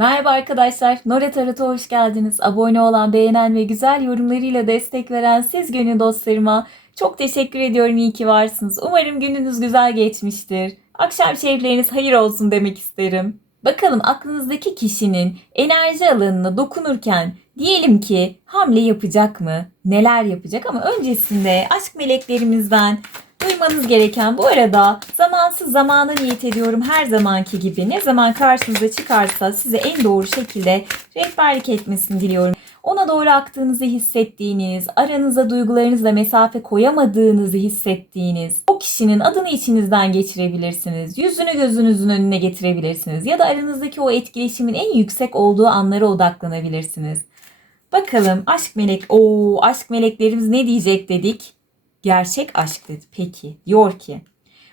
Merhaba arkadaşlar, Nore Tarot'a hoş geldiniz. Abone olan, beğenen ve güzel yorumlarıyla destek veren siz gönül dostlarıma çok teşekkür ediyorum. İyi ki varsınız. Umarım gününüz güzel geçmiştir. Akşam şerifleriniz hayır olsun demek isterim. Bakalım aklınızdaki kişinin enerji alanına dokunurken diyelim ki hamle yapacak mı? Neler yapacak? Ama öncesinde aşk meleklerimizden duymanız gereken bu arada zamansız zamana niyet ediyorum her zamanki gibi ne zaman karşınıza çıkarsa size en doğru şekilde rehberlik etmesini diliyorum. Ona doğru aktığınızı hissettiğiniz, aranıza duygularınızla mesafe koyamadığınızı hissettiğiniz o kişinin adını içinizden geçirebilirsiniz. Yüzünü gözünüzün önüne getirebilirsiniz ya da aranızdaki o etkileşimin en yüksek olduğu anlara odaklanabilirsiniz. Bakalım aşk melek, o aşk meleklerimiz ne diyecek dedik? Gerçek aşk dedi. Peki diyor ki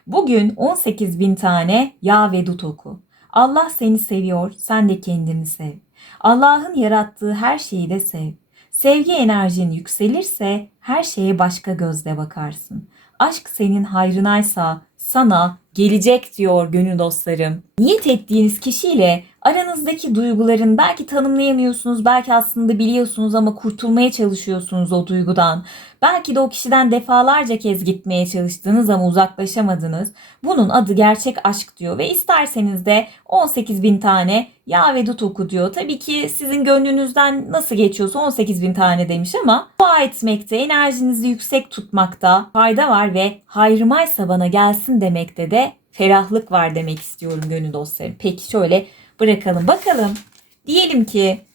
bugün 18 bin tane yağ ve dut oku. Allah seni seviyor, sen de kendini sev. Allah'ın yarattığı her şeyi de sev. Sevgi enerjin yükselirse her şeye başka gözle bakarsın. Aşk senin hayrınaysa sana gelecek diyor gönül dostlarım. Niyet ettiğiniz kişiyle aranızdaki duyguların belki tanımlayamıyorsunuz, belki aslında biliyorsunuz ama kurtulmaya çalışıyorsunuz o duygudan. Belki de o kişiden defalarca kez gitmeye çalıştınız ama uzaklaşamadınız. Bunun adı gerçek aşk diyor ve isterseniz de 18 bin tane yağ ve dut oku diyor. Tabii ki sizin gönlünüzden nasıl geçiyorsa 18 bin tane demiş ama dua etmekte, enerjinizi yüksek tutmakta fayda var ve hayrımaysa bana gelsin demekte de ferahlık var demek istiyorum gönül dostlarım. Peki şöyle bırakalım. Bakalım diyelim ki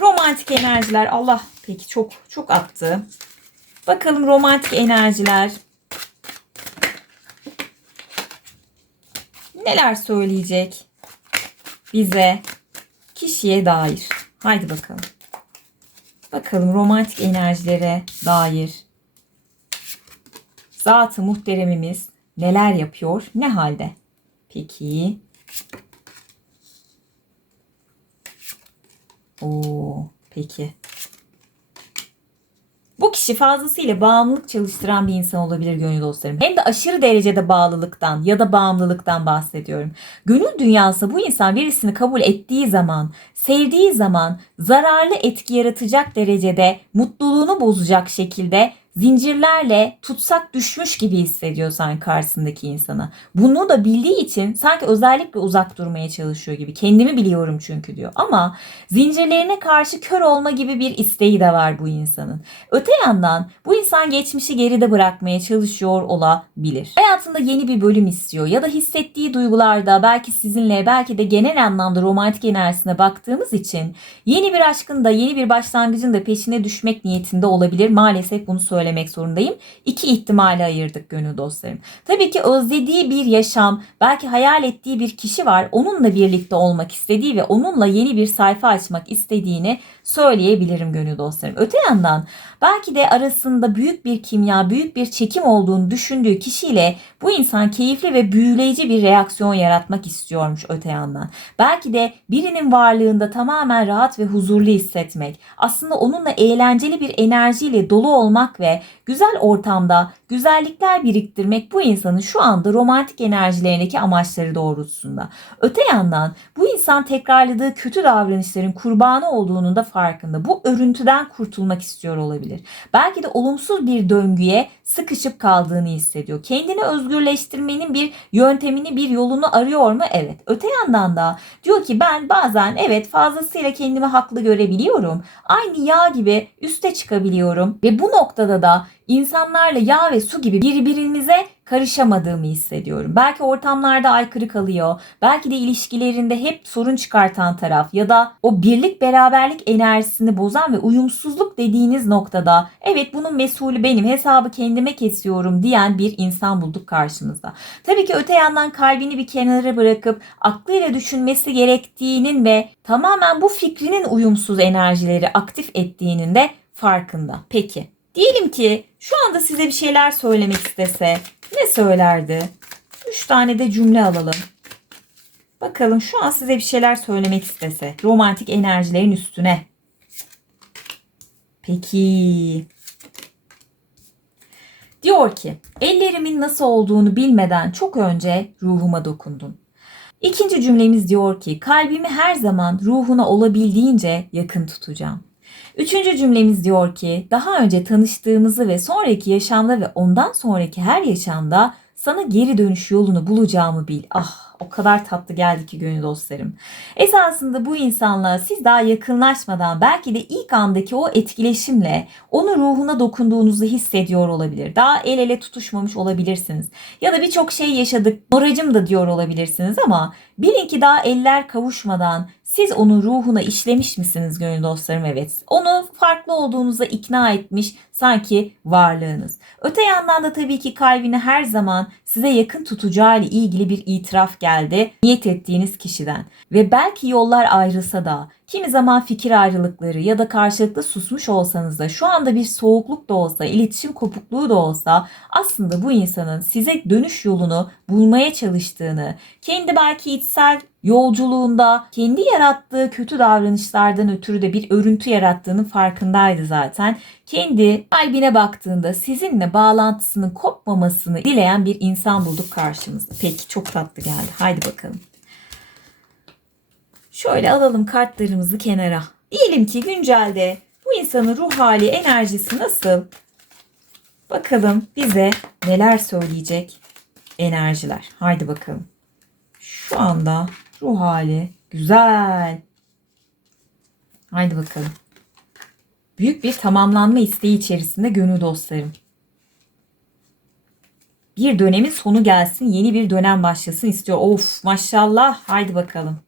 romantik enerjiler Allah peki çok çok attı. Bakalım romantik enerjiler neler söyleyecek bize kişiye dair. Haydi bakalım. Bakalım romantik enerjilere dair zatı muhteremimiz neler yapıyor, ne halde? Peki. Oo, peki. Bu kişi fazlasıyla bağımlılık çalıştıran bir insan olabilir gönül dostlarım. Hem de aşırı derecede bağlılıktan ya da bağımlılıktan bahsediyorum. Gönül dünyası bu insan birisini kabul ettiği zaman, sevdiği zaman zararlı etki yaratacak derecede mutluluğunu bozacak şekilde zincirlerle tutsak düşmüş gibi hissediyor sanki karşısındaki insana. Bunu da bildiği için sanki özellikle uzak durmaya çalışıyor gibi. Kendimi biliyorum çünkü diyor. Ama zincirlerine karşı kör olma gibi bir isteği de var bu insanın. Öte yandan bu insan geçmişi geride bırakmaya çalışıyor olabilir. Hayatında yeni bir bölüm istiyor ya da hissettiği duygularda belki sizinle belki de genel anlamda romantik enerjisine baktığımız için yeni bir aşkın da yeni bir başlangıcın da peşine düşmek niyetinde olabilir. Maalesef bunu söylemek zorundayım. İki ihtimale ayırdık gönül dostlarım. Tabii ki özlediği bir yaşam, belki hayal ettiği bir kişi var. Onunla birlikte olmak istediği ve onunla yeni bir sayfa açmak istediğini söyleyebilirim gönül dostlarım. Öte yandan belki de arasında büyük bir kimya, büyük bir çekim olduğunu düşündüğü kişiyle bu insan keyifli ve büyüleyici bir reaksiyon yaratmak istiyormuş öte yandan. Belki de birinin varlığında tamamen rahat ve huzurlu hissetmek, aslında onunla eğlenceli bir enerjiyle dolu olmak ve güzel ortamda güzellikler biriktirmek bu insanın şu anda romantik enerjilerindeki amaçları doğrultusunda. Öte yandan bu insan tekrarladığı kötü davranışların kurbanı olduğunun da farkında. Bu örüntüden kurtulmak istiyor olabilir. Belki de olumsuz bir döngüye sıkışıp kaldığını hissediyor. Kendini özgürleştirmenin bir yöntemini, bir yolunu arıyor mu? Evet. Öte yandan da diyor ki ben bazen evet fazlasıyla kendimi haklı görebiliyorum. Aynı yağ gibi üste çıkabiliyorum ve bu noktada da insanlarla yağ ve su gibi birbirimize karışamadığımı hissediyorum. Belki ortamlarda aykırı kalıyor. Belki de ilişkilerinde hep sorun çıkartan taraf ya da o birlik beraberlik enerjisini bozan ve uyumsuzluk dediğiniz noktada evet bunun mesulü benim hesabı kendime kesiyorum diyen bir insan bulduk karşımızda. Tabii ki öte yandan kalbini bir kenara bırakıp aklıyla düşünmesi gerektiğinin ve tamamen bu fikrinin uyumsuz enerjileri aktif ettiğinin de farkında. Peki Diyelim ki şu anda size bir şeyler söylemek istese ne söylerdi? Üç tane de cümle alalım. Bakalım şu an size bir şeyler söylemek istese romantik enerjilerin üstüne. Peki. Diyor ki ellerimin nasıl olduğunu bilmeden çok önce ruhuma dokundun. İkinci cümlemiz diyor ki kalbimi her zaman ruhuna olabildiğince yakın tutacağım. Üçüncü cümlemiz diyor ki daha önce tanıştığımızı ve sonraki yaşamda ve ondan sonraki her yaşamda sana geri dönüş yolunu bulacağımı bil. Ah o kadar tatlı geldi ki gönül dostlarım. Esasında bu insanla siz daha yakınlaşmadan belki de ilk andaki o etkileşimle onun ruhuna dokunduğunuzu hissediyor olabilir. Daha el ele tutuşmamış olabilirsiniz. Ya da birçok şey yaşadık, moracım da diyor olabilirsiniz ama bilin ki daha eller kavuşmadan siz onun ruhuna işlemiş misiniz gönül dostlarım? Evet. Onu farklı olduğunuza ikna etmiş sanki varlığınız. Öte yandan da tabii ki kalbini her zaman size yakın tutacağı ile ilgili bir itiraf geldi niyet ettiğiniz kişiden. Ve belki yollar ayrılsa da kimi zaman fikir ayrılıkları ya da karşılıklı susmuş olsanız da şu anda bir soğukluk da olsa, iletişim kopukluğu da olsa aslında bu insanın size dönüş yolunu bulmaya çalıştığını, kendi belki içsel yolculuğunda kendi yarattığı kötü davranışlardan ötürü de bir örüntü yarattığının farkındaydı zaten. Kendi kalbine baktığında sizinle bağlantısının kopmamasını dileyen bir insan bulduk karşımızda. Peki çok tatlı geldi. Haydi bakalım. Şöyle alalım kartlarımızı kenara. Diyelim ki güncelde bu insanın ruh hali, enerjisi nasıl? Bakalım bize neler söyleyecek enerjiler. Haydi bakalım. Şu anda ruh hali güzel. Haydi bakalım. Büyük bir tamamlanma isteği içerisinde gönül dostlarım. Bir dönemin sonu gelsin, yeni bir dönem başlasın istiyor. Of maşallah. Haydi bakalım.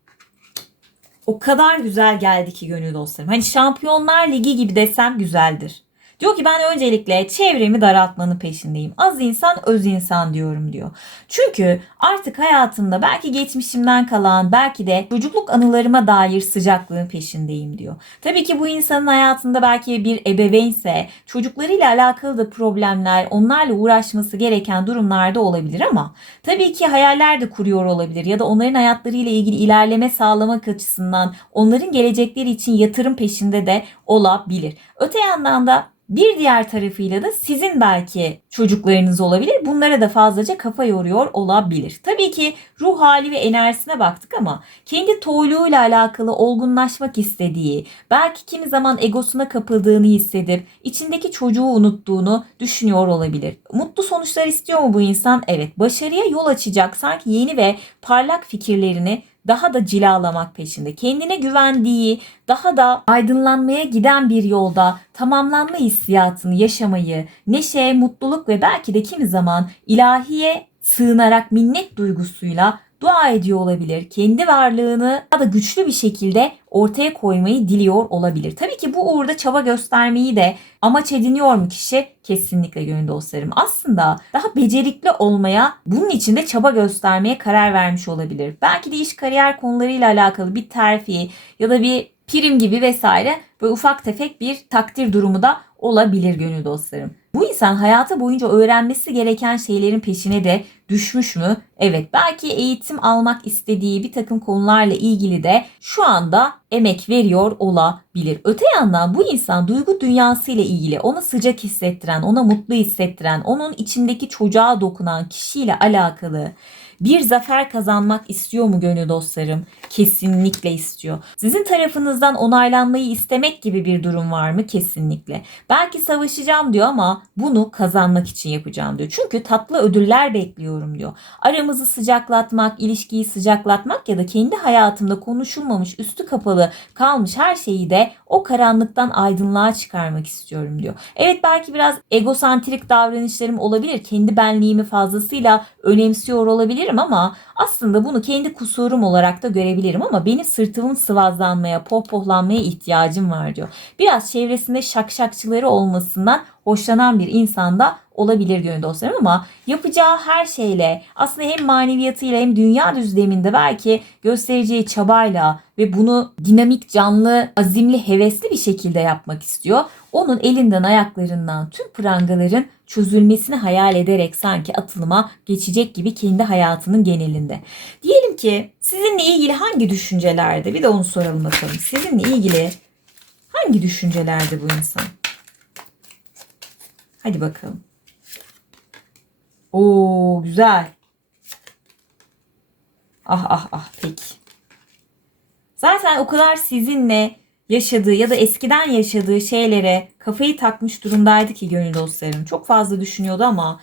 O kadar güzel geldi ki gönül dostlarım. Hani Şampiyonlar Ligi gibi desem güzeldir. Diyor ki ben öncelikle çevremi daraltmanın peşindeyim. Az insan öz insan diyorum diyor. Çünkü artık hayatımda belki geçmişimden kalan belki de çocukluk anılarıma dair sıcaklığın peşindeyim diyor. Tabii ki bu insanın hayatında belki bir ebeveynse çocuklarıyla alakalı da problemler onlarla uğraşması gereken durumlarda olabilir ama tabii ki hayaller de kuruyor olabilir ya da onların hayatlarıyla ilgili ilerleme sağlamak açısından onların gelecekleri için yatırım peşinde de olabilir. Öte yandan da bir diğer tarafıyla da sizin belki çocuklarınız olabilir. Bunlara da fazlaca kafa yoruyor olabilir. Tabii ki ruh hali ve enerjisine baktık ama kendi toyluğuyla alakalı olgunlaşmak istediği, belki kimi zaman egosuna kapıldığını hissedip içindeki çocuğu unuttuğunu düşünüyor olabilir. Mutlu sonuçlar istiyor mu bu insan? Evet. Başarıya yol açacak sanki yeni ve parlak fikirlerini daha da cilalamak peşinde. Kendine güvendiği, daha da aydınlanmaya giden bir yolda tamamlanma hissiyatını yaşamayı, neşe, mutluluk ve belki de kimi zaman ilahiye sığınarak minnet duygusuyla dua ediyor olabilir. Kendi varlığını daha da güçlü bir şekilde ortaya koymayı diliyor olabilir. Tabii ki bu uğurda çaba göstermeyi de amaç ediniyor mu kişi? Kesinlikle gönül dostlarım. Aslında daha becerikli olmaya, bunun için de çaba göstermeye karar vermiş olabilir. Belki de iş kariyer konularıyla alakalı bir terfi ya da bir prim gibi vesaire böyle ufak tefek bir takdir durumu da olabilir gönül dostlarım. Bu insan hayatı boyunca öğrenmesi gereken şeylerin peşine de düşmüş mü? Evet belki eğitim almak istediği bir takım konularla ilgili de şu anda emek veriyor olabilir. Öte yandan bu insan duygu dünyası ile ilgili ona sıcak hissettiren, ona mutlu hissettiren, onun içindeki çocuğa dokunan kişiyle alakalı bir zafer kazanmak istiyor mu gönül dostlarım? Kesinlikle istiyor. Sizin tarafınızdan onaylanmayı istemek gibi bir durum var mı? Kesinlikle. Belki savaşacağım diyor ama bunu kazanmak için yapacağım diyor. Çünkü tatlı ödüller bekliyorum diyor. Aramızı sıcaklatmak, ilişkiyi sıcaklatmak ya da kendi hayatımda konuşulmamış, üstü kapalı kalmış her şeyi de o karanlıktan aydınlığa çıkarmak istiyorum diyor. Evet belki biraz egosantrik davranışlarım olabilir. Kendi benliğimi fazlasıyla önemsiyor olabilirim ama aslında bunu kendi kusurum olarak da görebilirim ama benim sırtımın sıvazlanmaya, pohpohlanmaya ihtiyacım var diyor. Biraz çevresinde şakşakçıları olmasından hoşlanan bir insanda olabilir gönül dostlarım ama yapacağı her şeyle aslında hem maneviyatıyla hem dünya düzleminde belki göstereceği çabayla ve bunu dinamik, canlı, azimli, hevesli bir şekilde yapmak istiyor. Onun elinden ayaklarından tüm prangaların çözülmesini hayal ederek sanki atılıma geçecek gibi kendi hayatının genelinde. Diyelim ki sizinle ilgili hangi düşüncelerde bir de onu soralım bakalım. Sizinle ilgili hangi düşüncelerde bu insan? Hadi bakalım. Oo güzel. Ah ah ah peki. Zaten o kadar sizinle yaşadığı ya da eskiden yaşadığı şeylere kafayı takmış durumdaydı ki gönül dostlarım. Çok fazla düşünüyordu ama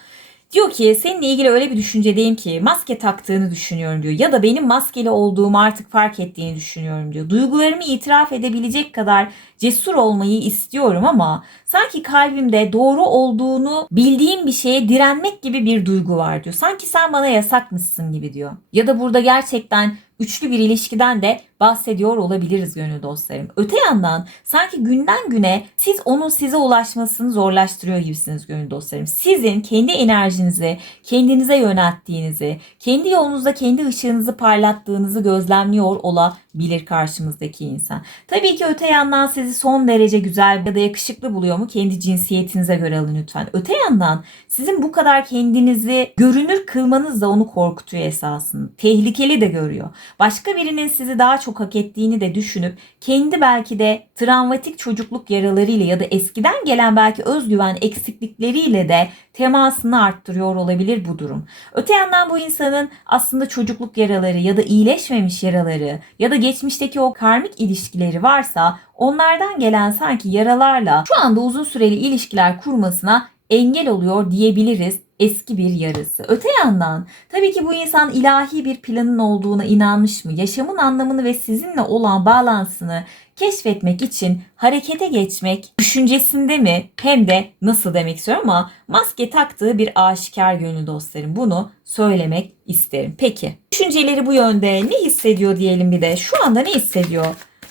diyor ki seninle ilgili öyle bir düşüncedeyim ki maske taktığını düşünüyorum diyor. Ya da benim maskeli olduğumu artık fark ettiğini düşünüyorum diyor. Duygularımı itiraf edebilecek kadar cesur olmayı istiyorum ama sanki kalbimde doğru olduğunu bildiğim bir şeye direnmek gibi bir duygu var diyor. Sanki sen bana yasakmışsın gibi diyor. Ya da burada gerçekten üçlü bir ilişkiden de bahsediyor olabiliriz gönül dostlarım. Öte yandan sanki günden güne siz onun size ulaşmasını zorlaştırıyor gibisiniz gönül dostlarım. Sizin kendi enerjinizi kendinize yönelttiğinizi, kendi yolunuzda kendi ışığınızı parlattığınızı gözlemliyor olabilir karşımızdaki insan. Tabii ki öte yandan sizi son derece güzel ya da yakışıklı buluyor mu? Kendi cinsiyetinize göre alın lütfen. Öte yandan sizin bu kadar kendinizi görünür kılmanız da onu korkutuyor esasında. Tehlikeli de görüyor. Başka birinin sizi daha çok hak ettiğini de düşünüp kendi belki de travmatik çocukluk yaralarıyla ya da eskiden gelen belki özgüven eksiklikleriyle de temasını arttırıyor olabilir bu durum. Öte yandan bu insanın aslında çocukluk yaraları ya da iyileşmemiş yaraları ya da geçmişteki o karmik ilişkileri varsa onlardan gelen sanki yaralarla şu anda uzun süreli ilişkiler kurmasına engel oluyor diyebiliriz eski bir yarısı. Öte yandan tabii ki bu insan ilahi bir planın olduğuna inanmış mı? Yaşamın anlamını ve sizinle olan bağlantısını keşfetmek için harekete geçmek düşüncesinde mi hem de nasıl demek istiyorum ama maske taktığı bir aşikar gönül dostlarım. Bunu söylemek isterim. Peki düşünceleri bu yönde ne hissediyor diyelim bir de şu anda ne hissediyor?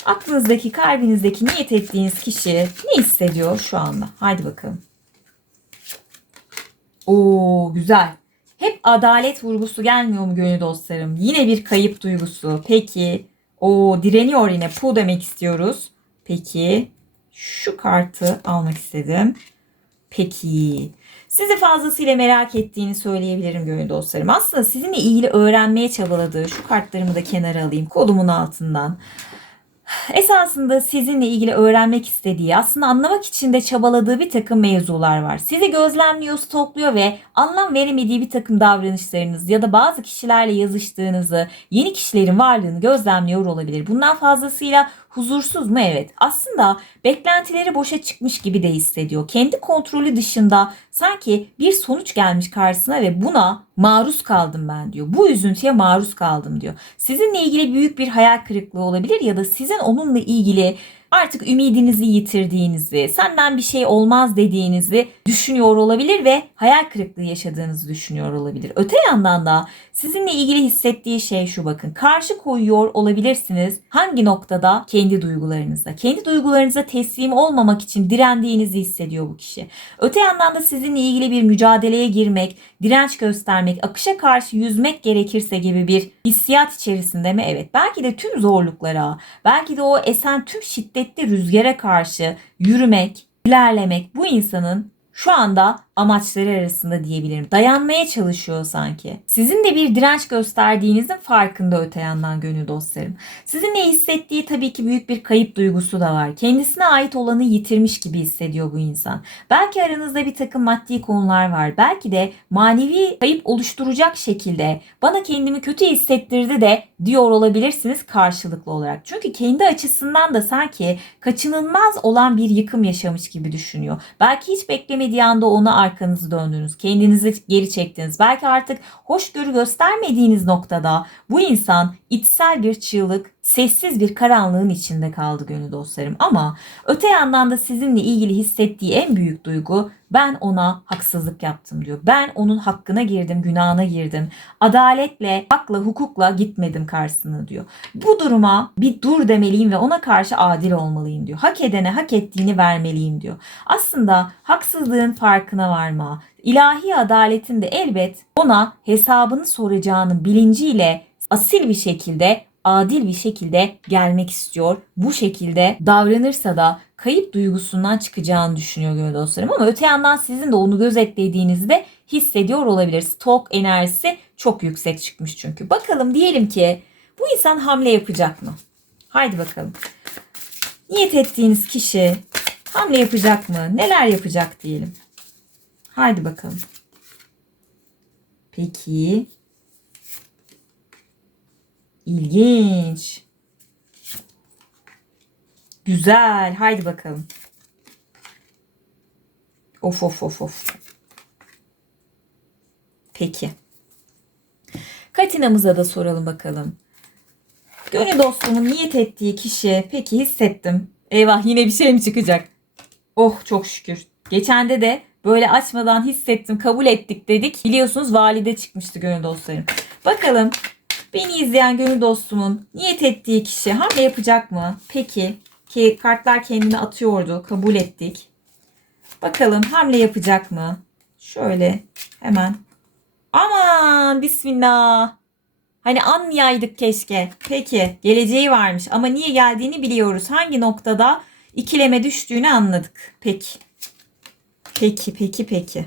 Aklınızdaki kalbinizdeki niyet ettiğiniz kişi ne hissediyor şu anda? Haydi bakalım. Oo güzel. Hep adalet vurgusu gelmiyor mu gönül dostlarım? Yine bir kayıp duygusu. Peki. O direniyor yine. Pu demek istiyoruz. Peki. Şu kartı almak istedim. Peki. Sizi fazlasıyla merak ettiğini söyleyebilirim gönül dostlarım. Aslında sizinle ilgili öğrenmeye çabaladığı şu kartlarımı da kenara alayım kolumun altından esasında sizinle ilgili öğrenmek istediği, aslında anlamak için de çabaladığı bir takım mevzular var. Sizi gözlemliyor, stokluyor ve anlam veremediği bir takım davranışlarınız ya da bazı kişilerle yazıştığınızı, yeni kişilerin varlığını gözlemliyor olabilir. Bundan fazlasıyla huzursuz mu? Evet. Aslında beklentileri boşa çıkmış gibi de hissediyor. Kendi kontrolü dışında sanki bir sonuç gelmiş karşısına ve buna maruz kaldım ben diyor. Bu üzüntüye maruz kaldım diyor. Sizinle ilgili büyük bir hayal kırıklığı olabilir ya da sizin onunla ilgili artık ümidinizi yitirdiğinizi, senden bir şey olmaz dediğinizi düşünüyor olabilir ve hayal kırıklığı yaşadığınızı düşünüyor olabilir. Öte yandan da sizinle ilgili hissettiği şey şu bakın. Karşı koyuyor olabilirsiniz. Hangi noktada? Kendi duygularınızda. Kendi duygularınıza teslim olmamak için direndiğinizi hissediyor bu kişi. Öte yandan da sizinle ilgili bir mücadeleye girmek, direnç göstermek, akışa karşı yüzmek gerekirse gibi bir hissiyat içerisinde mi? Evet. Belki de tüm zorluklara, belki de o esen tüm şiddetli rüzgara karşı yürümek, ilerlemek bu insanın şu anda amaçları arasında diyebilirim. Dayanmaya çalışıyor sanki. Sizin de bir direnç gösterdiğinizin farkında öte yandan gönül dostlarım. Sizin ne hissettiği tabii ki büyük bir kayıp duygusu da var. Kendisine ait olanı yitirmiş gibi hissediyor bu insan. Belki aranızda bir takım maddi konular var. Belki de manevi kayıp oluşturacak şekilde bana kendimi kötü hissettirdi de diyor olabilirsiniz karşılıklı olarak. Çünkü kendi açısından da sanki kaçınılmaz olan bir yıkım yaşamış gibi düşünüyor. Belki hiç beklemediği anda ona arkanızı döndünüz. Kendinizi geri çektiniz. Belki artık hoşgörü göstermediğiniz noktada bu insan içsel bir çığlık, sessiz bir karanlığın içinde kaldı gönül dostlarım. Ama öte yandan da sizinle ilgili hissettiği en büyük duygu ben ona haksızlık yaptım diyor. Ben onun hakkına girdim, günahına girdim. Adaletle, hakla, hukukla gitmedim karşısına diyor. Bu duruma bir dur demeliyim ve ona karşı adil olmalıyım diyor. Hak edene hak ettiğini vermeliyim diyor. Aslında haksızlığın farkına varma, ilahi adaletin de elbet ona hesabını soracağının bilinciyle asil bir şekilde adil bir şekilde gelmek istiyor. Bu şekilde davranırsa da kayıp duygusundan çıkacağını düşünüyor gönül dostlarım. Ama öte yandan sizin de onu gözetlediğinizi de hissediyor olabilir. Stok enerjisi çok yüksek çıkmış çünkü. Bakalım diyelim ki bu insan hamle yapacak mı? Haydi bakalım. Niyet ettiğiniz kişi hamle yapacak mı? Neler yapacak diyelim. Haydi bakalım. Peki. İlginç. Güzel. Haydi bakalım. Of of of of. Peki. Katina'mıza da soralım bakalım. Gönül dostumun niyet ettiği kişi peki hissettim. Eyvah yine bir şey mi çıkacak? Oh çok şükür. Geçende de böyle açmadan hissettim kabul ettik dedik. Biliyorsunuz valide çıkmıştı gönül dostlarım. Bakalım beni izleyen gönül dostumun niyet ettiği kişi hamle yapacak mı? Peki ki kartlar kendini atıyordu kabul ettik. Bakalım hamle yapacak mı? Şöyle hemen. Aman bismillah. Hani anlayaydık keşke. Peki geleceği varmış ama niye geldiğini biliyoruz. Hangi noktada ikileme düştüğünü anladık. Peki. Peki peki peki.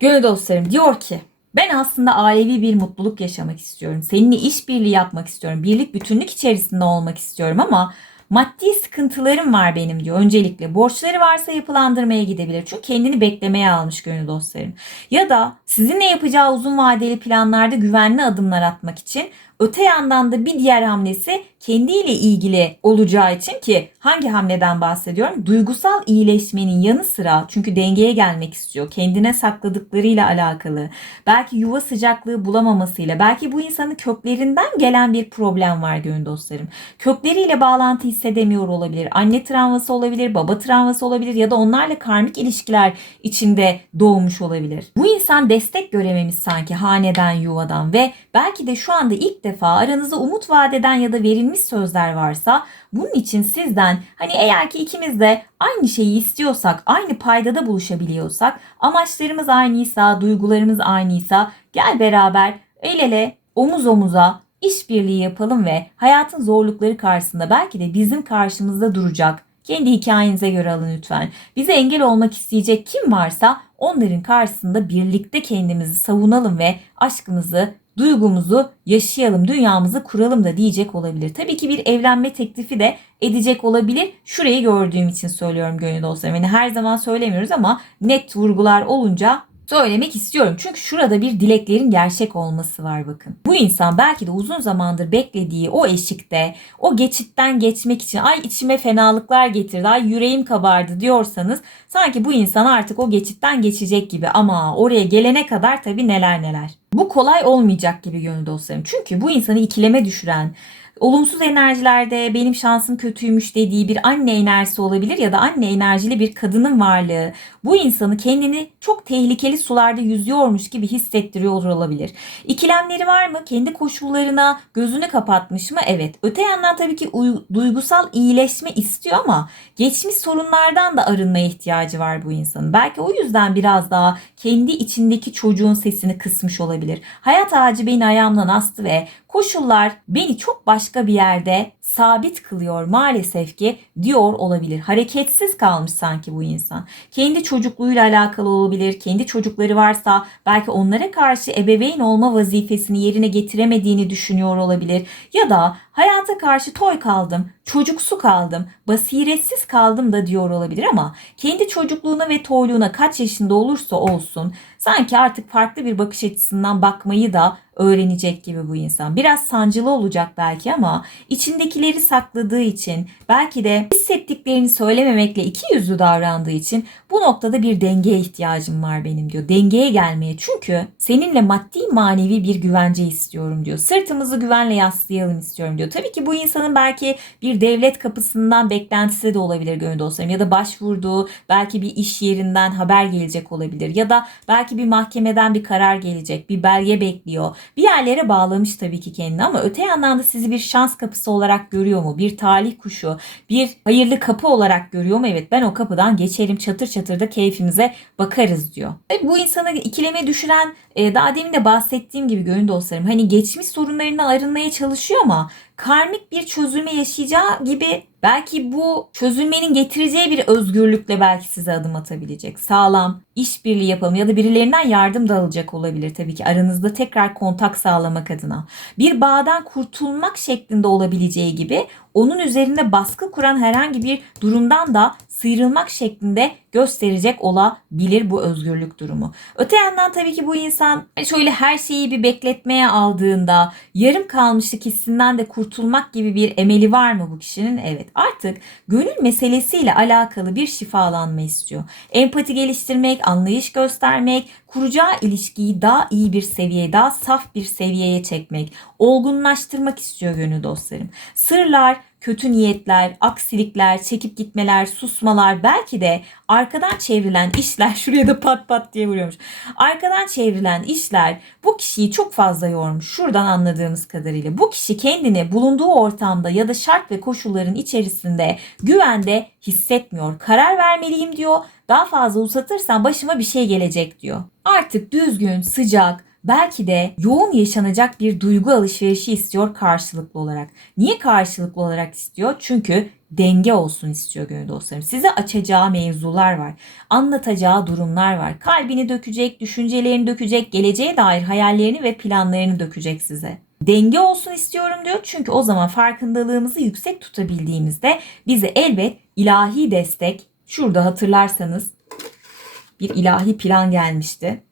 Gönül dostlarım diyor ki ben aslında ailevi bir mutluluk yaşamak istiyorum. Seninle işbirliği yapmak istiyorum. Birlik bütünlük içerisinde olmak istiyorum ama maddi sıkıntılarım var benim diyor. Öncelikle borçları varsa yapılandırmaya gidebilir. Çünkü kendini beklemeye almış gönül dostlarım. Ya da sizinle yapacağı uzun vadeli planlarda güvenli adımlar atmak için öte yandan da bir diğer hamlesi kendiyle ilgili olacağı için ki hangi hamleden bahsediyorum? Duygusal iyileşmenin yanı sıra çünkü dengeye gelmek istiyor. Kendine sakladıklarıyla alakalı. Belki yuva sıcaklığı bulamamasıyla. Belki bu insanın köklerinden gelen bir problem var gönül dostlarım. Kökleriyle bağlantı hissedemiyor olabilir. Anne travması olabilir, baba travması olabilir ya da onlarla karmik ilişkiler içinde doğmuş olabilir. Bu insan destek görememiş sanki haneden, yuvadan ve belki de şu anda ilk defa aranızda umut vadeden ya da verilmiş sözler varsa bunun için sizden hani eğer ki ikimiz de aynı şeyi istiyorsak, aynı paydada buluşabiliyorsak, amaçlarımız aynıysa, duygularımız aynıysa gel beraber el ele, omuz omuza işbirliği yapalım ve hayatın zorlukları karşısında belki de bizim karşımızda duracak. Kendi hikayenize göre alın lütfen. Bize engel olmak isteyecek kim varsa onların karşısında birlikte kendimizi savunalım ve aşkımızı duygumuzu yaşayalım, dünyamızı kuralım da diyecek olabilir. Tabii ki bir evlenme teklifi de edecek olabilir. Şurayı gördüğüm için söylüyorum gönül dostlarım. Yani her zaman söylemiyoruz ama net vurgular olunca söylemek istiyorum. Çünkü şurada bir dileklerin gerçek olması var bakın. Bu insan belki de uzun zamandır beklediği o eşikte, o geçitten geçmek için ay içime fenalıklar getirdi, ay yüreğim kabardı diyorsanız sanki bu insan artık o geçitten geçecek gibi ama oraya gelene kadar tabii neler neler. Bu kolay olmayacak gibi gönül dostlarım. Çünkü bu insanı ikileme düşüren, olumsuz enerjilerde benim şansım kötüymüş dediği bir anne enerjisi olabilir ya da anne enerjili bir kadının varlığı bu insanı kendini çok tehlikeli sularda yüzüyormuş gibi hissettiriyor olabilir. İkilemleri var mı? Kendi koşullarına gözünü kapatmış mı? Evet. Öte yandan tabii ki uy- duygusal iyileşme istiyor ama geçmiş sorunlardan da arınmaya ihtiyacı var bu insanın. Belki o yüzden biraz daha kendi içindeki çocuğun sesini kısmış olabilir. Hayat ağacı beni ayağımdan astı ve koşullar beni çok başka bir yerde sabit kılıyor maalesef ki diyor olabilir. Hareketsiz kalmış sanki bu insan. Kendi çocukluğuyla alakalı olabilir. Kendi çocukları varsa belki onlara karşı ebeveyn olma vazifesini yerine getiremediğini düşünüyor olabilir. Ya da hayata karşı toy kaldım, çocuksu kaldım, basiretsiz kaldım da diyor olabilir ama kendi çocukluğuna ve toyluğuna kaç yaşında olursa olsun sanki artık farklı bir bakış açısından bakmayı da öğrenecek gibi bu insan. Biraz sancılı olacak belki ama içindekileri sakladığı için belki de hissettiklerini söylememekle iki yüzlü davrandığı için bu noktada bir dengeye ihtiyacım var benim diyor. Dengeye gelmeye çünkü seninle maddi manevi bir güvence istiyorum diyor. Sırtımızı güvenle yaslayalım istiyorum diyor. Tabii ki bu insanın belki bir devlet kapısından beklentisi de olabilir gönül dostlarım ya da başvurduğu belki bir iş yerinden haber gelecek olabilir ya da belki bir mahkemeden bir karar gelecek, bir belge bekliyor. Bir yerlere bağlamış tabii ki kendini ama öte yandan da sizi bir şans kapısı olarak görüyor mu? Bir talih kuşu, bir hayırlı kapı olarak görüyor mu? Evet ben o kapıdan geçerim çatır çatır da keyfimize bakarız diyor. Ve bu insanı ikileme düşüren e, daha demin de bahsettiğim gibi gönül dostlarım hani geçmiş sorunlarından arınmaya çalışıyor ama karmik bir çözülme yaşayacağı gibi belki bu çözülmenin getireceği bir özgürlükle belki size adım atabilecek. Sağlam işbirliği yapalım ya da birilerinden yardım da alacak olabilir tabii ki aranızda tekrar kontak sağlamak adına. Bir bağdan kurtulmak şeklinde olabileceği gibi onun üzerinde baskı kuran herhangi bir durumdan da sıyrılmak şeklinde gösterecek olabilir bu özgürlük durumu. Öte yandan tabii ki bu insan şöyle her şeyi bir bekletmeye aldığında yarım kalmışlık hissinden de kurtulmak gibi bir emeli var mı bu kişinin? Evet artık gönül meselesiyle alakalı bir şifalanma istiyor. Empati geliştirmek, anlayış göstermek, kuracağı ilişkiyi daha iyi bir seviyeye, daha saf bir seviyeye çekmek, olgunlaştırmak istiyor gönül dostlarım. Sırlar, kötü niyetler, aksilikler, çekip gitmeler, susmalar, belki de arkadan çevrilen işler, şuraya da pat pat diye vuruyormuş. Arkadan çevrilen işler bu kişiyi çok fazla yormuş. Şuradan anladığımız kadarıyla. Bu kişi kendini bulunduğu ortamda ya da şart ve koşulların içerisinde güvende hissetmiyor. Karar vermeliyim diyor. Daha fazla uzatırsam başıma bir şey gelecek diyor. Artık düzgün, sıcak, belki de yoğun yaşanacak bir duygu alışverişi istiyor karşılıklı olarak. Niye karşılıklı olarak istiyor? Çünkü denge olsun istiyor gönül dostlarım. Size açacağı mevzular var. Anlatacağı durumlar var. Kalbini dökecek, düşüncelerini dökecek, geleceğe dair hayallerini ve planlarını dökecek size. Denge olsun istiyorum diyor. Çünkü o zaman farkındalığımızı yüksek tutabildiğimizde bize elbet ilahi destek, şurada hatırlarsanız bir ilahi plan gelmişti.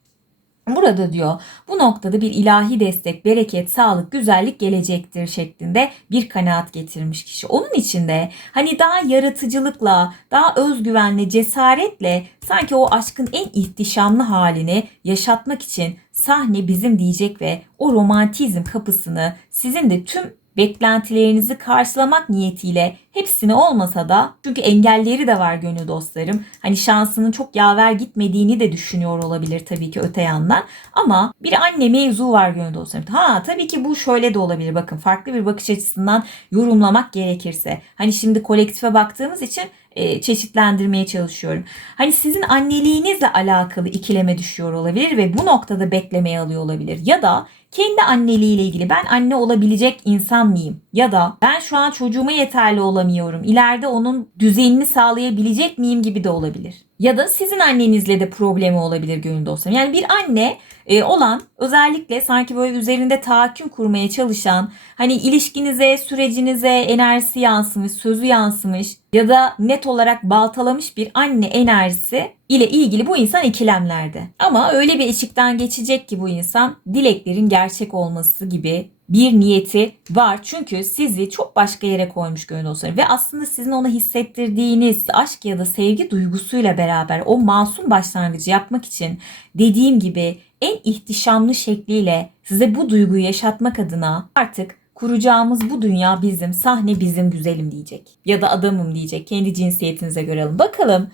Burada diyor bu noktada bir ilahi destek, bereket, sağlık, güzellik gelecektir şeklinde bir kanaat getirmiş kişi. Onun içinde hani daha yaratıcılıkla, daha özgüvenle, cesaretle sanki o aşkın en ihtişamlı halini yaşatmak için sahne bizim diyecek ve o romantizm kapısını sizin de tüm beklentilerinizi karşılamak niyetiyle hepsini olmasa da çünkü engelleri de var gönül dostlarım. Hani şansının çok yaver gitmediğini de düşünüyor olabilir tabii ki öte yandan. Ama bir anne mevzu var gönül dostlarım. Ha tabii ki bu şöyle de olabilir. Bakın farklı bir bakış açısından yorumlamak gerekirse. Hani şimdi kolektife baktığımız için e, çeşitlendirmeye çalışıyorum. Hani sizin anneliğinizle alakalı ikileme düşüyor olabilir ve bu noktada beklemeye alıyor olabilir. Ya da kendi anneliğiyle ilgili ben anne olabilecek insan mıyım? Ya da ben şu an çocuğuma yeterli olamıyorum. İleride onun düzenini sağlayabilecek miyim gibi de olabilir. Ya da sizin annenizle de problemi olabilir gönül dostlarım. Yani bir anne e, olan özellikle sanki böyle üzerinde tahakküm kurmaya çalışan hani ilişkinize, sürecinize enerjisi yansımış, sözü yansımış ya da net olarak baltalamış bir anne enerjisi ile ilgili bu insan ikilemlerde. Ama öyle bir eşikten geçecek ki bu insan dileklerin gerçek olması gibi bir niyeti var. Çünkü sizi çok başka yere koymuş gönül dostlarım. Ve aslında sizin ona hissettirdiğiniz aşk ya da sevgi duygusuyla beraber o masum başlangıcı yapmak için dediğim gibi en ihtişamlı şekliyle size bu duyguyu yaşatmak adına artık kuracağımız bu dünya bizim, sahne bizim güzelim diyecek. Ya da adamım diyecek. Kendi cinsiyetinize göre alın. Bakalım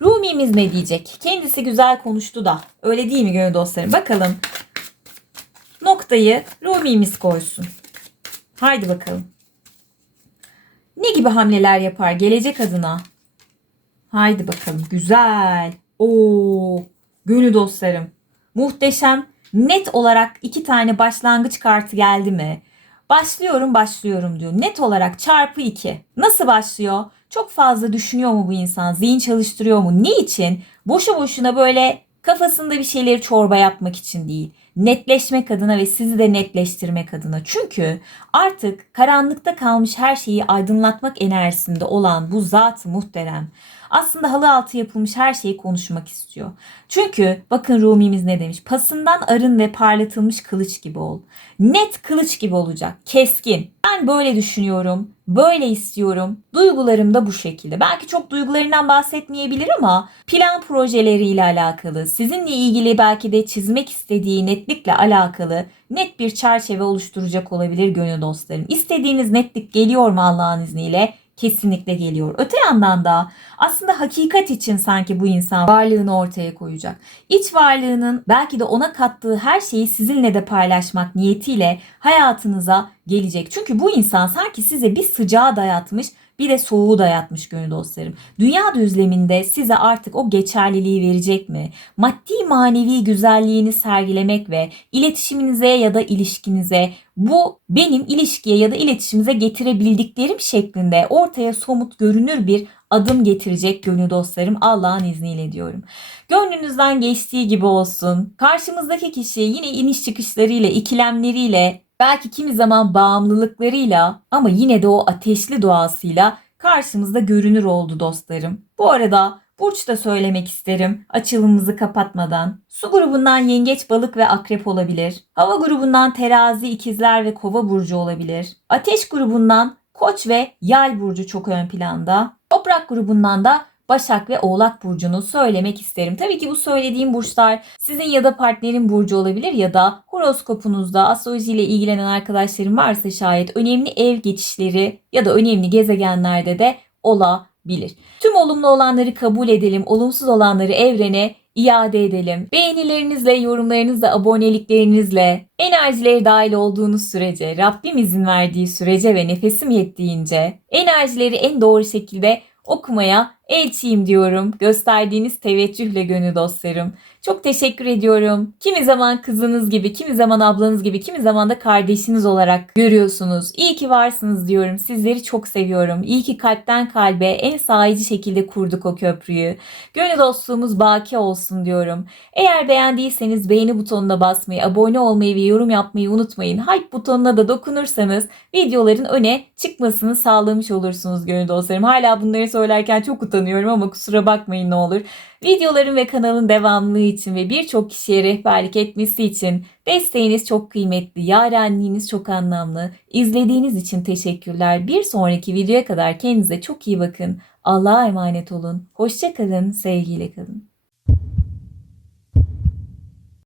Rumi'miz ne diyecek? Kendisi güzel konuştu da. Öyle değil mi gönül dostlarım? Bakalım noktayı Rumi'miz koysun. Haydi bakalım. Ne gibi hamleler yapar gelecek adına? Haydi bakalım. Güzel. Oo, gönül dostlarım. Muhteşem. Net olarak iki tane başlangıç kartı geldi mi? Başlıyorum başlıyorum diyor. Net olarak çarpı 2. Nasıl başlıyor? Çok fazla düşünüyor mu bu insan? Zihin çalıştırıyor mu? Ne için? Boşu boşuna böyle kafasında bir şeyleri çorba yapmak için değil netleşmek adına ve sizi de netleştirmek adına. Çünkü artık karanlıkta kalmış her şeyi aydınlatmak enerjisinde olan bu zat muhterem aslında halı altı yapılmış her şeyi konuşmak istiyor. Çünkü bakın Rumi'miz ne demiş? Pasından arın ve parlatılmış kılıç gibi ol. Net kılıç gibi olacak. Keskin. Ben böyle düşünüyorum. Böyle istiyorum. Duygularım da bu şekilde. Belki çok duygularından bahsetmeyebilir ama plan projeleriyle alakalı, sizinle ilgili belki de çizmek istediği netlikle alakalı net bir çerçeve oluşturacak olabilir gönül dostlarım. İstediğiniz netlik geliyor mu Allah'ın izniyle? Kesinlikle geliyor. Öte yandan da aslında hakikat için sanki bu insan varlığını ortaya koyacak. İç varlığının belki de ona kattığı her şeyi sizinle de paylaşmak niyetiyle hayatınıza gelecek. Çünkü bu insan sanki size bir sıcağı dayatmış bir de soğuğu dayatmış gönül dostlarım. Dünya düzleminde size artık o geçerliliği verecek mi? Maddi manevi güzelliğini sergilemek ve iletişiminize ya da ilişkinize bu benim ilişkiye ya da iletişimize getirebildiklerim şeklinde ortaya somut görünür bir adım getirecek gönül dostlarım Allah'ın izniyle diyorum. Gönlünüzden geçtiği gibi olsun. Karşımızdaki kişi yine iniş çıkışlarıyla, ikilemleriyle belki kimi zaman bağımlılıklarıyla ama yine de o ateşli doğasıyla karşımızda görünür oldu dostlarım. Bu arada burç da söylemek isterim açılımımızı kapatmadan. Su grubundan yengeç, balık ve akrep olabilir. Hava grubundan terazi, ikizler ve kova burcu olabilir. Ateş grubundan koç ve yay burcu çok ön planda. Toprak grubundan da Başak ve Oğlak burcunu söylemek isterim. Tabii ki bu söylediğim burçlar sizin ya da partnerin burcu olabilir ya da horoskopunuzda astrolojiyle ilgilenen arkadaşlarım varsa şayet önemli ev geçişleri ya da önemli gezegenlerde de olabilir. Tüm olumlu olanları kabul edelim, olumsuz olanları evrene iade edelim. Beğenilerinizle, yorumlarınızla, aboneliklerinizle, enerjileri dahil olduğunuz sürece, Rabbim izin verdiği sürece ve nefesim yettiğince enerjileri en doğru şekilde okumaya elçiyim diyorum. Gösterdiğiniz teveccühle gönül dostlarım. Çok teşekkür ediyorum. Kimi zaman kızınız gibi, kimi zaman ablanız gibi, kimi zaman da kardeşiniz olarak görüyorsunuz. İyi ki varsınız diyorum. Sizleri çok seviyorum. İyi ki kalpten kalbe en sahici şekilde kurduk o köprüyü. Gönül dostluğumuz baki olsun diyorum. Eğer beğendiyseniz beğeni butonuna basmayı, abone olmayı ve yorum yapmayı unutmayın. Hype butonuna da dokunursanız videoların öne çıkmasını sağlamış olursunuz gönül dostlarım. Hala bunları söylerken çok utanıyorum ama kusura bakmayın ne olur. Videoların ve kanalın devamlılığı için ve birçok kişiye rehberlik etmesi için desteğiniz çok kıymetli, yarenliğiniz çok anlamlı. İzlediğiniz için teşekkürler. Bir sonraki videoya kadar kendinize çok iyi bakın. Allah'a emanet olun. Hoşça kalın, sevgiyle kalın.